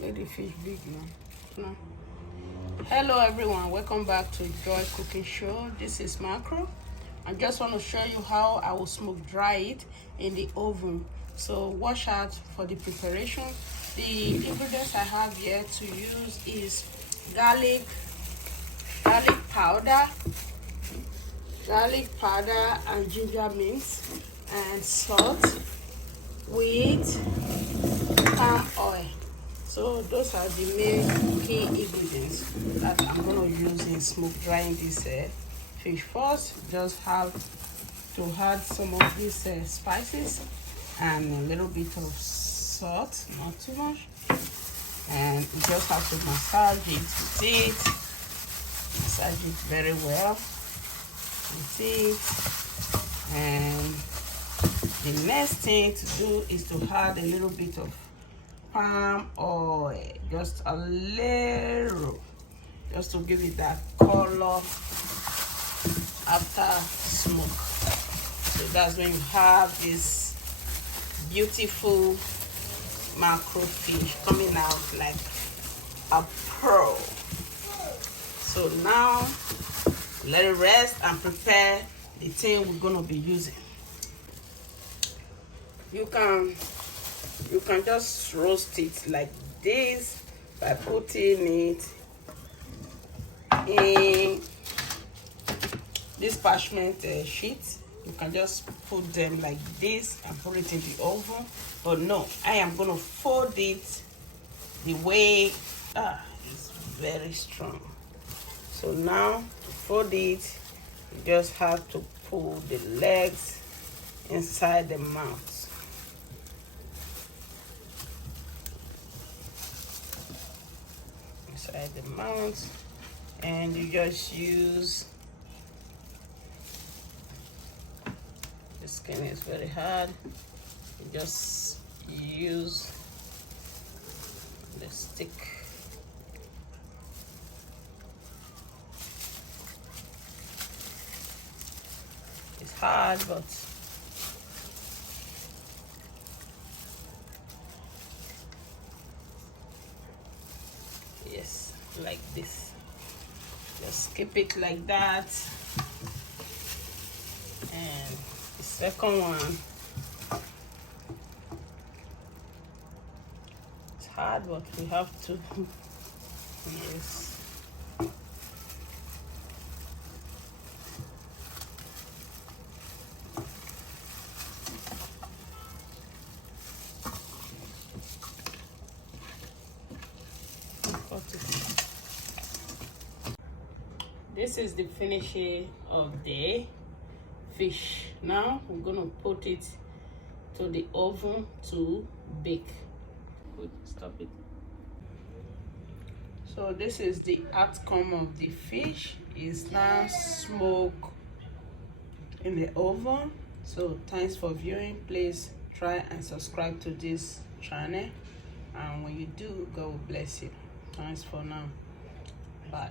Let the fish big now. No. Hello everyone, welcome back to Joy Cooking Show. This is Mackerel. I just want to show you how I will smoke dry it in the oven. So watch out for the preparation. The ingredients I have here to use is garlic powder and ginger mince, and salt with palm oil. So those are the main key ingredients that I'm going to use in smoke drying this fish. First, just have to add some of these spices and a little bit of salt, not too much, and you just have to massage it very well. And the next thing to do is to add a little bit of palm oil, just a little, just to give it that color after smoke. So that's when you have this beautiful mackerel fish coming out like a pearl. So now let it rest and prepare the thing we're gonna be using. You can just roast it like this by putting it in this parchment sheet. You can just put them like this and put it in the oven, but no, I am gonna fold it the way it's very strong. So now to fold it, you just have to pull the legs inside the mouth. Inside the mouth, and you just use, the skin is very hard, you just use the stick. It's hard, but yes, like this. Just keep it like that. And the second one, it's hard, but we have to. Yes. This is the finishing of the fish. Now we're gonna put it to the oven to bake. Stop it. So this is the outcome of the fish. It's now smoked in the oven. So thanks for viewing. Please try and subscribe to this channel, and when you do, God will bless you. Thanks for now. Bye.